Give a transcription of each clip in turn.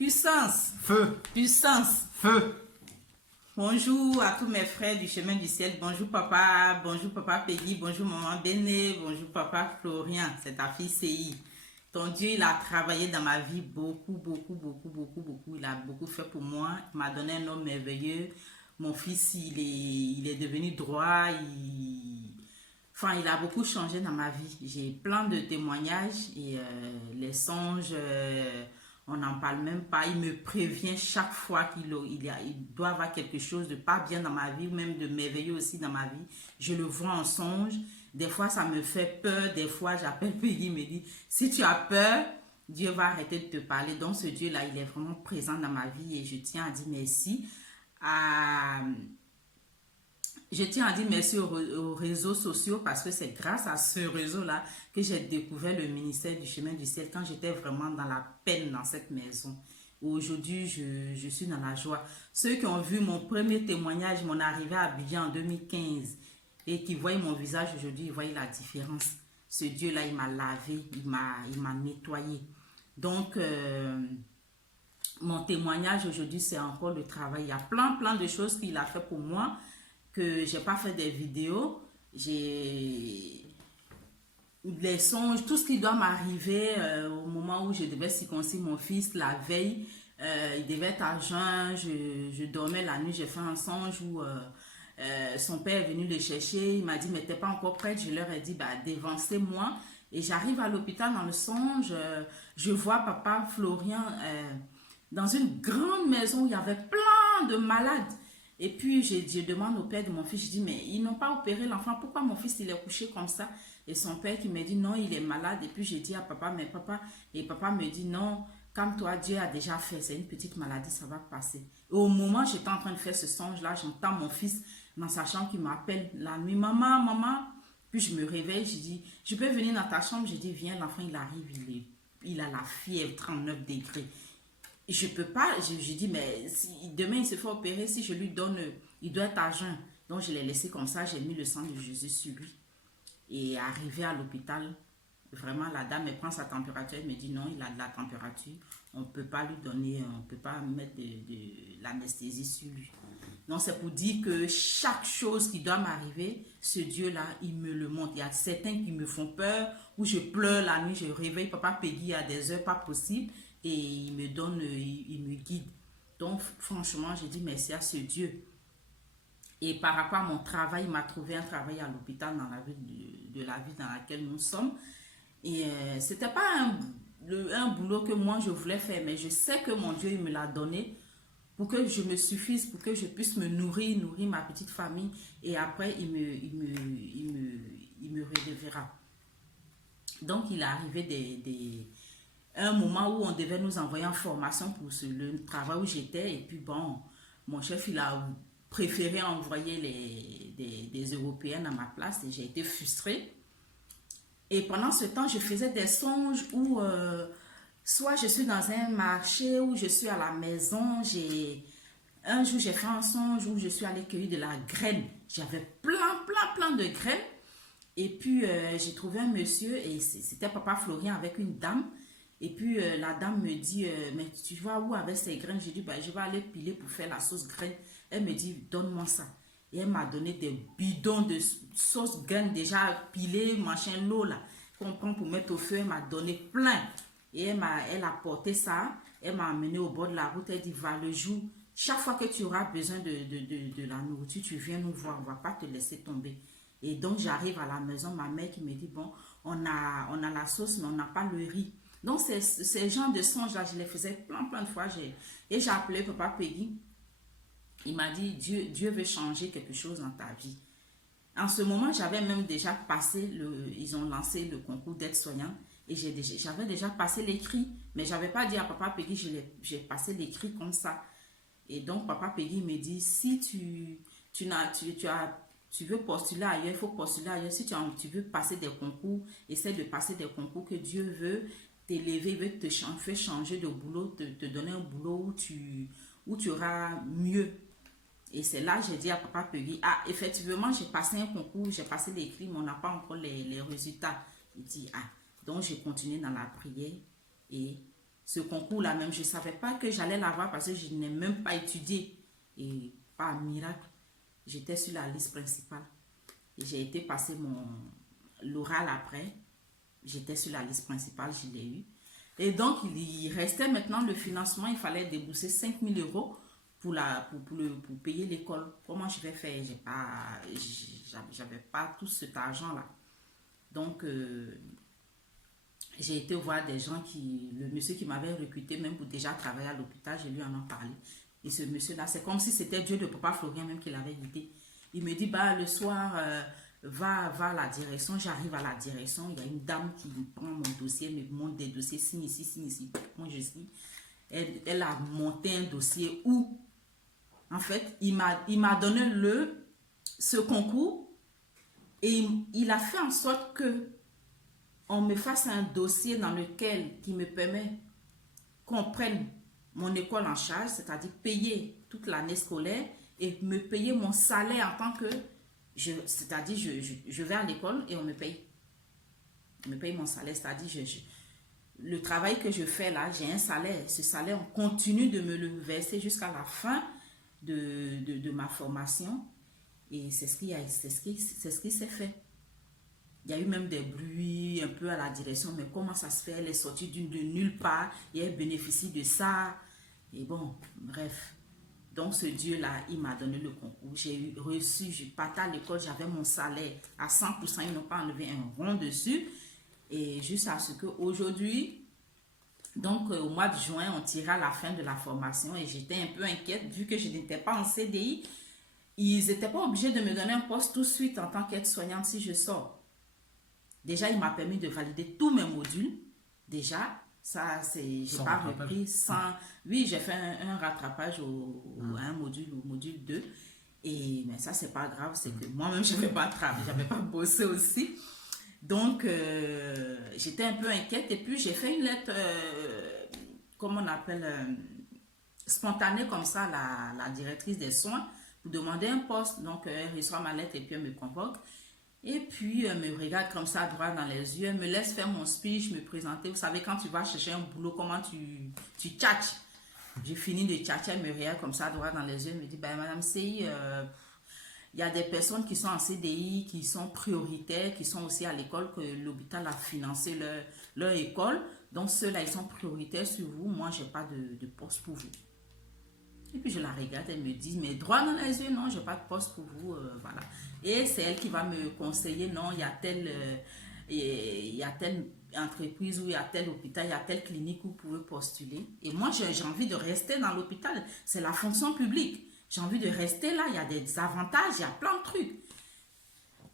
Puissance. Feu. Puissance. Feu. Bonjour à tous mes frères du chemin du ciel. Bonjour papa Peggy. Bonjour maman Béné. Bonjour papa Florian. C'est ta fille CI. Ton Dieu, il a travaillé dans ma vie beaucoup. Il a beaucoup fait pour moi. Il m'a donné un homme merveilleux. Mon fils, il est devenu droit. Enfin, il a beaucoup changé dans ma vie. J'ai plein de témoignages et les songes, on n'en parle même pas. Il me prévient chaque fois qu'il doit avoir quelque chose de pas bien dans ma vie ou même de merveilleux aussi dans ma vie. Je le vois en songe. Des fois, ça me fait peur. Des fois, j'appelle Peggy, il me dit, si tu as peur, Dieu va arrêter de te parler. Donc, ce Dieu-là, il est vraiment présent dans ma vie et je tiens à dire merci Je tiens à dire merci aux réseaux sociaux parce que c'est grâce à ce réseau-là que j'ai découvert le ministère du chemin du ciel quand j'étais vraiment dans la peine dans cette maison. Aujourd'hui, je suis dans la joie. Ceux qui ont vu mon premier témoignage, mon arrivée à Abidjan en 2015 et qui voient mon visage aujourd'hui, ils voient la différence. Ce Dieu-là, il m'a lavé, il m'a nettoyé. Donc, mon témoignage aujourd'hui, c'est encore le travail. Il y a plein de choses qu'il a fait pour moi, que j'ai pas fait des vidéos. J'ai les songes, tout ce qui doit m'arriver au moment où je devais circoncire mon fils la veille. Il devait être à jeun, je dormais la nuit, j'ai fait un songe où son père est venu le chercher. Il m'a dit, mais t'es pas encore prête? Je leur ai dit, bah, dévancez-moi. Et j'arrive à l'hôpital dans le songe, je vois papa Florian dans une grande maison où il y avait plein de malades. Et puis, je demande au père de mon fils, je dis, mais ils n'ont pas opéré l'enfant, pourquoi mon fils, il est couché comme ça? Et son père qui me dit, non, il est malade. Et puis, j'ai dit à papa, mais papa, et papa me dit, non, calme-toi, Dieu a déjà fait, c'est une petite maladie, ça va passer. Et au moment où j'étais en train de faire ce songe-là, j'entends mon fils dans sa chambre qui m'appelle la nuit, maman. Puis, je me réveille, je dis, je peux venir dans ta chambre? Je dis, viens, l'enfant, il arrive, il a la fièvre, 39 degrés. Je peux pas, je dis, mais si demain il se fait opérer, si je lui donne, il doit être à jeun. Donc je l'ai laissé comme ça, j'ai mis le sang de Jésus sur lui. Et arrivé à l'hôpital, vraiment la dame, elle prend sa température, elle me dit non, il a de la température, on ne peut pas lui donner, on ne peut pas mettre de l'anesthésie sur lui. Donc c'est pour dire que chaque chose qui doit m'arriver, ce Dieu-là, il me le montre. Il y a certains qui me font peur, où je pleure la nuit, je réveille papa Peggy à des heures pas possibles, et il me donne, il me guide. Donc franchement, j'ai dit merci à ce Dieu. Et par rapport à mon travail, il m'a trouvé un travail à l'hôpital dans la ville de la ville dans laquelle nous sommes. Et c'était pas un boulot que moi je voulais faire, mais je sais que mon Dieu il me l'a donné pour que je me suffise, pour que je puisse me nourrir ma petite famille. Et après, il me relèvera. Donc, il est arrivé un moment où on devait nous envoyer en formation pour le travail où j'étais. Et puis bon, mon chef, il a préféré envoyer des Européennes à ma place et j'ai été frustrée. Et pendant ce temps, je faisais des songes où soit je suis dans un marché, ou je suis à la maison. Un jour, j'ai fait un songe où je suis allée cueillir de la graine. J'avais plein de graines. Et puis, j'ai trouvé un monsieur et c'était papa Florian avec une dame. Et puis, la dame me dit, mais tu vas où avec ces graines? J'ai dit, bah, je vais aller piler pour faire la sauce graine. Elle me dit, donne-moi ça. Et elle m'a donné des bidons de sauce graine déjà pilée, machin, l'eau là, qu'on prend pour mettre au feu. Elle m'a donné plein. Et elle a porté ça. Elle m'a amené au bord de la route. Elle dit, va le jour. Chaque fois que tu auras besoin de la nourriture, tu viens nous voir. On ne va pas te laisser tomber. Et donc, j'arrive à la maison, ma mère qui me dit, bon, on a la sauce, mais on n'a pas le riz. Donc, ces genres de songes-là, je les faisais plein de fois. Et j'ai appelé papa Peggy. Il m'a dit, Dieu veut changer quelque chose dans ta vie. En ce moment, j'avais même déjà passé, ils ont lancé le concours d'aide-soignant. Et j'avais déjà passé l'écrit. Mais je n'avais pas dit à papa Peggy, j'ai passé l'écrit comme ça. Et donc, papa Peggy me dit, si tu veux postuler ailleurs, il faut postuler ailleurs. Si tu veux passer des concours, essaie de passer des concours que Dieu veut t'élever, il veut te faire changer de boulot, te donner un boulot où tu auras mieux. Et c'est là que j'ai dit à papa Peggy, ah, effectivement, j'ai passé un concours, j'ai passé l'écrit, mais on n'a pas encore les résultats. Il dit, ah, donc j'ai continué dans la prière et ce concours-là même, je ne savais pas que j'allais l'avoir parce que je n'ai même pas étudié. Et par miracle, j'étais sur la liste principale. J'ai été passer l'oral après. J'étais sur la liste principale, je l'ai eu. Et donc, il restait maintenant le financement. Il fallait débourser 5 000 euros pour payer l'école. Comment je vais faire? J'avais pas tout cet argent-là. Donc, j'ai été voir des gens le monsieur qui m'avait recruté même pour déjà travailler à l'hôpital, je lui en ai parlé. Et ce monsieur-là, c'est comme si c'était Dieu de Papa Florien même qui l'avait guidé. Il me dit, bah, le soir, va à la direction. J'arrive à la direction, il y a une dame qui me prend mon dossier, me montre des dossiers, signe ici. Moi, je suis. Elle a monté un dossier où, en fait, il m'a donné ce concours et il a fait en sorte que on me fasse un dossier dans lequel qui me permet qu'on prenne mon école en charge, c'est-à-dire payer toute l'année scolaire et me payer mon salaire en tant que, c'est-à-dire je vais à l'école et on me paye. On me paye mon salaire, c'est-à-dire le travail que je fais là, j'ai un salaire. Ce salaire, on continue de me le verser jusqu'à la fin de ma formation. Et c'est ce qui s'est fait. Il y a eu même des bruits un peu à la direction, mais comment ça se fait? Elle est sortie de nulle part et elle bénéficie de ça. Et bon, bref. Donc ce Dieu-là, il m'a donné le concours. J'ai reçu, je partais à l'école, j'avais mon salaire à 100%, ils n'ont pas enlevé un rond dessus. Et juste à ce qu'aujourd'hui, donc au mois de juin, on tira la fin de la formation et j'étais un peu inquiète vu que je n'étais pas en CDI. Ils n'étaient pas obligés de me donner un poste tout de suite en tant qu'aide-soignante si je sors. Déjà, il m'a permis de valider tous mes modules. Déjà, ça, j'ai pas repris sans... Oui, j'ai fait un rattrapage à un module, au module 2. Mais ça, c'est pas grave, c'est que moi-même, je n'avais pas travaillé, j'avais pas bossé aussi. Donc, j'étais un peu inquiète. Et puis, j'ai fait une lettre, comment on appelle, spontanée comme ça, la directrice des soins, pour demander un poste. Donc, elle reçoit ma lettre et puis elle me convoque. Et puis, elle me regarde comme ça, droit dans les yeux. Elle me laisse faire mon speech, me présenter. Vous savez, quand tu vas chercher un boulot, comment tu tchatches. J'ai fini de tchatcher, elle me regarde comme ça, droit dans les yeux. Elle me dit, ben, Madame CI, il y a des personnes qui sont en CDI, qui sont prioritaires, qui sont aussi à l'école, que l'hôpital a financé leur école. Donc, ceux-là, ils sont prioritaires sur vous. Moi, je n'ai pas de poste pour vous. Et puis je la regarde, elle me dit, mais droit dans les yeux, non, je n'ai pas de poste pour vous, voilà. Et c'est elle qui va me conseiller, non, il y a telle entreprise ou il y a tel hôpital, il y a telle clinique où vous pouvez postuler. Et moi, j'ai envie de rester dans l'hôpital, c'est la fonction publique. J'ai envie de rester là, il y a des avantages, il y a plein de trucs.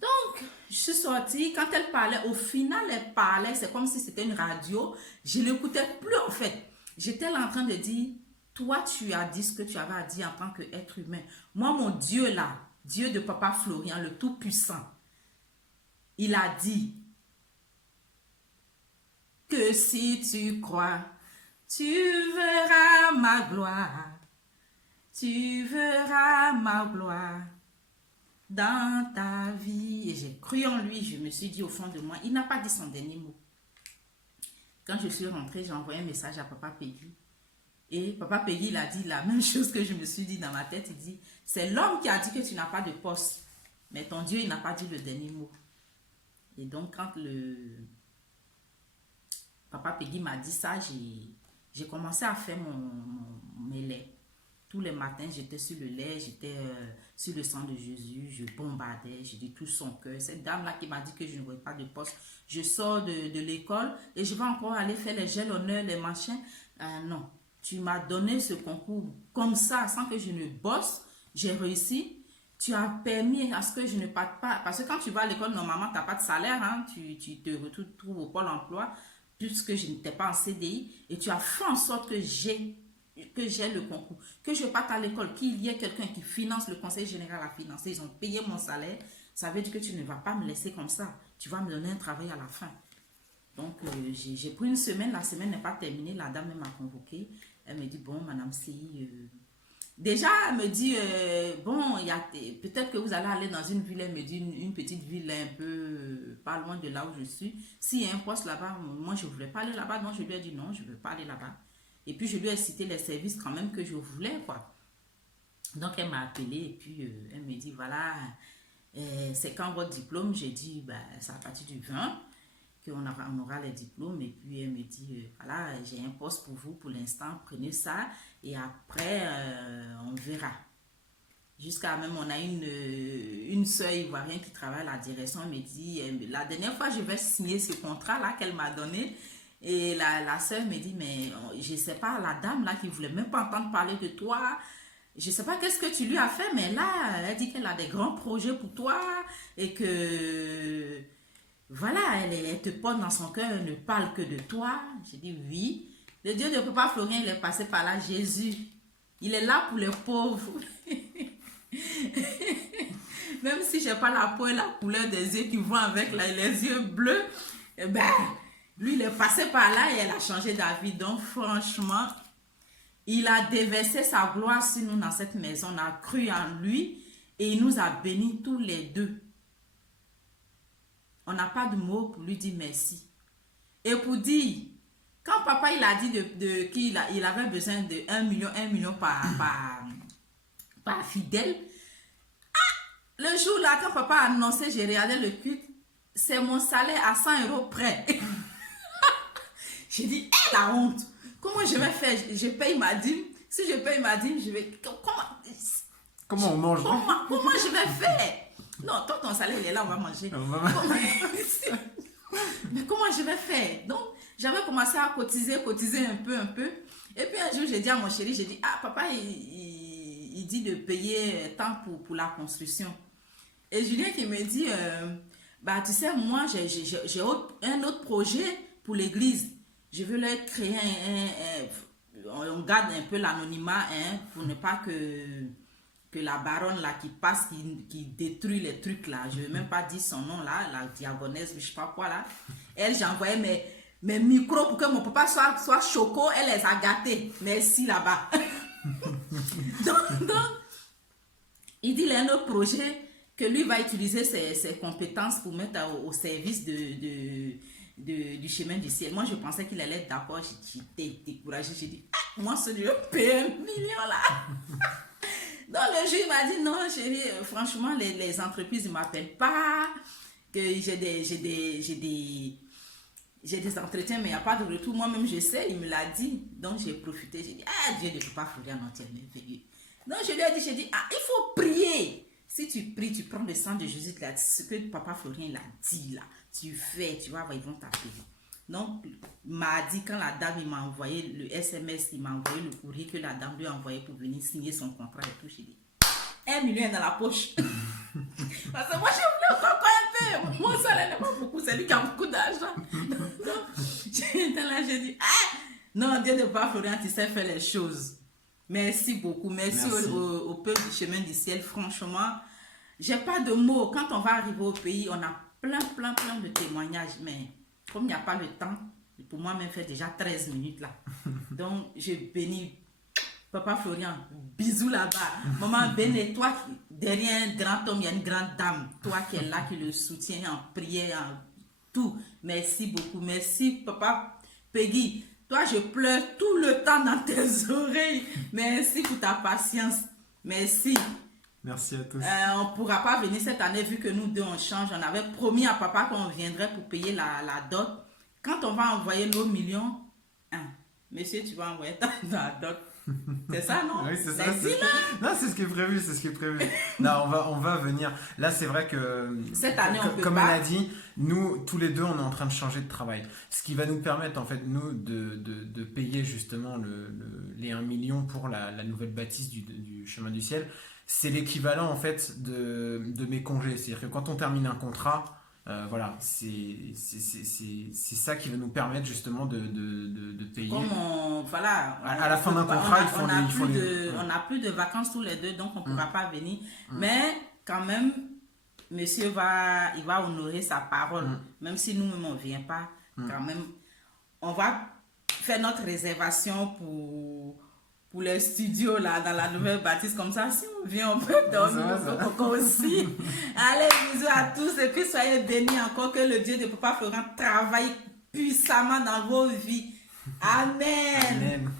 Donc, je suis sortie, quand elle parlait, au final, elle parlait, c'est comme si c'était une radio, je n'écoutais plus en fait. J'étais là en train de dire, toi, tu as dit ce que tu avais à dire en tant qu'être humain. Moi, mon Dieu là, Dieu de Papa Florian, le Tout-Puissant, il a dit que si tu crois, tu verras ma gloire. Tu verras ma gloire dans ta vie. Et j'ai cru en lui, je me suis dit au fond de moi, il n'a pas dit son dernier mot. Quand je suis rentrée, j'ai envoyé un message à Papa Peggy. Et Papa Peggy, il a dit la même chose que je me suis dit dans ma tête. Il dit, c'est l'homme qui a dit que tu n'as pas de poste. Mais ton Dieu, il n'a pas dit le dernier mot. Et donc, quand Papa Peggy m'a dit ça, j'ai commencé à faire mes laits. Tous les matins, j'étais sur le lait, j'étais sur le sang de Jésus, je bombardais, j'ai dit tout son cœur. Cette dame-là qui m'a dit que je n'aurais pas de poste, je sors de l'école et je vais encore aller faire les gels honneurs, les machins. Non. Tu m'as donné ce concours comme ça, sans que je ne bosse, j'ai réussi. Tu as permis à ce que je ne parte pas. Parce que quand tu vas à l'école, normalement, tu n'as pas de salaire. Hein, tu te retrouves au pôle emploi, puisque je n'étais pas en CDI. Et tu as fait en sorte que j'ai le concours. Que je parte à l'école, qu'il y ait quelqu'un qui finance, le conseil général a financé. Ils ont payé mon salaire. Ça veut dire que tu ne vas pas me laisser comme ça. Tu vas me donner un travail à la fin. Donc, j'ai pris une semaine. La semaine n'est pas terminée. La dame m'a convoquée. Elle me dit, bon, Madame CI, déjà, elle me dit, bon, peut-être que vous allez aller dans une ville, elle me dit, une petite ville un peu, pas loin de là où je suis. S'il y a un poste là-bas, moi, je ne voulais pas aller là-bas. Donc, je lui ai dit, non, je ne veux pas aller là-bas. Et puis, je lui ai cité les services quand même que je voulais, quoi. Donc, elle m'a appelé et puis elle me dit, voilà, c'est quand votre diplôme? J'ai dit, bah, c'est à partir du 20 qu'on aura les diplômes. Et puis, elle me dit, voilà, j'ai un poste pour vous pour l'instant, prenez ça. Et après, on verra. Jusqu'à même, on a une sœur ivoirienne qui travaille à la direction. Elle me dit, la dernière fois, je vais signer ce contrat-là qu'elle m'a donné. Et la sœur me dit, mais je ne sais pas, la dame là qui ne voulait même pas entendre parler de toi, je ne sais pas qu'est-ce que tu lui as fait, mais là, elle dit qu'elle a des grands projets pour toi et que, voilà, elle te porte dans son cœur, elle ne parle que de toi. J'ai dit, oui. Le Dieu de Papa Florien, il est passé par là, Jésus. Il est là pour les pauvres. Même si je n'ai pas la peau et la couleur des yeux qui vont avec les yeux bleus, eh ben, lui, il est passé par là et elle a changé d'avis. Donc, franchement, il a déversé sa gloire sur nous dans cette maison. On a cru en lui et il nous a bénis tous les deux. On n'a pas de mots pour lui dire merci. Et pour dire, quand papa il a dit qu'il avait besoin de 1 million par fidèle, le jour là, quand papa a annoncé, j'ai regardé le culte, c'est mon salaire à 100 € près. J'ai dit, la honte. Comment je vais faire? Je paye ma dîme. Si je paye ma dîme, je vais... Comment on mange? Comment je vais faire? Non, toi, ton salaire, il est là, on va manger. Mais comment je vais faire? Donc, j'avais commencé à cotiser un peu. Et puis un jour, j'ai dit à mon chéri, j'ai dit, ah, papa, il dit de payer tant pour la construction. Et Julien qui me dit, bah, tu sais, moi, j'ai un autre projet pour l'église. Je veux leur créer on garde un peu l'anonymat, hein, pour ne pas que la baronne là qui passe, qui détruit les trucs là, je ne vais même pas dire son nom là, la diagonesse, je ne sais pas quoi là. Elle, j'ai envoyé mes micros pour que mon papa soit choco, elle les a gâtés. Merci là-bas. donc, il dit il y a un autre projet que lui va utiliser ses compétences pour mettre au service du chemin du ciel. Moi, je pensais qu'il allait être d'accord. J'étais découragée. J'ai dit, ah, moi, ce Dieu paye 1 million là. Donc, le juge m'a dit, non, chérie, franchement, les entreprises ne m'appellent pas, que j'ai des entretiens, mais il n'y a pas de retour. Moi-même, je sais, il me l'a dit. Donc, j'ai profité. J'ai dit, ah, Dieu ne peut pas fournir un entier merveilleux. Donc, je lui ai dit, ah, il faut prier. Si tu pries, tu prends le sang de Jésus, ce que papa Florien l'a dit là, tu fais, tu vois, ils vont t'appeler. Donc, mardi, quand la dame m'a envoyé le SMS, il m'a envoyé le courrier que la dame lui a envoyé pour venir signer son contrat et tout, j'ai dit, 1 million est dans la poche. Parce que moi, je voulais encore un peu. Mon salaire n'est pas beaucoup, c'est lui qui a beaucoup d'argent. Donc, j'étais là, j'ai dit, ah, non, Dieu de Papa Florien, tu sais faire les choses. Merci beaucoup. Merci. Au peuple du chemin du ciel. Franchement, j'ai pas de mots. Quand on va arriver au pays, on a plein de témoignages. Mais comme il n'y a pas le temps, pour moi, même fait déjà 13 minutes là. Donc, je bénis Papa Florian. Bisous là-bas. Maman bénis toi. Derrière un grand homme, il y a une grande dame. Toi qui es là, qui le soutient en prière, en tout. Merci beaucoup. Merci, Papa Peggy. Toi, je pleure tout le temps dans tes oreilles. Merci pour ta patience. Merci. Merci à tous. On ne pourra pas venir cette année vu que nous deux, on change. On avait promis à papa qu'on viendrait pour payer la dot. Quand on va envoyer nos millions, monsieur, tu vas envoyer la dot. C'est ça, non? Oui, c'est ça. Non, c'est ce qui est prévu. Non, on va venir. Là, c'est vrai que cette année, on peut comme pas. elle a dit, nous, tous les deux, on est en train de changer de travail. Ce qui va nous permettre, en fait, nous, de payer justement les 1 million pour la nouvelle bâtisse du chemin du ciel. C'est l'équivalent, en fait, de mes congés. C'est-à-dire que quand on termine un contrat, voilà, c'est ça qui va nous permettre justement de payer. Voilà, à la fin d'un contrat, on n'a plus de vacances tous les deux, donc on ne pourra pas venir. Mais quand même, monsieur il va honorer sa parole. Même si nous-mêmes on ne vient pas, quand même, on va faire notre réservation pour les studios là, dans la nouvelle bâtisse. Comme ça, si on vient, on peut dormir aussi. Allez, bisous à tous et puis soyez bénis encore, que le Dieu de Papa Florent travaille puissamment dans vos vies. Amen.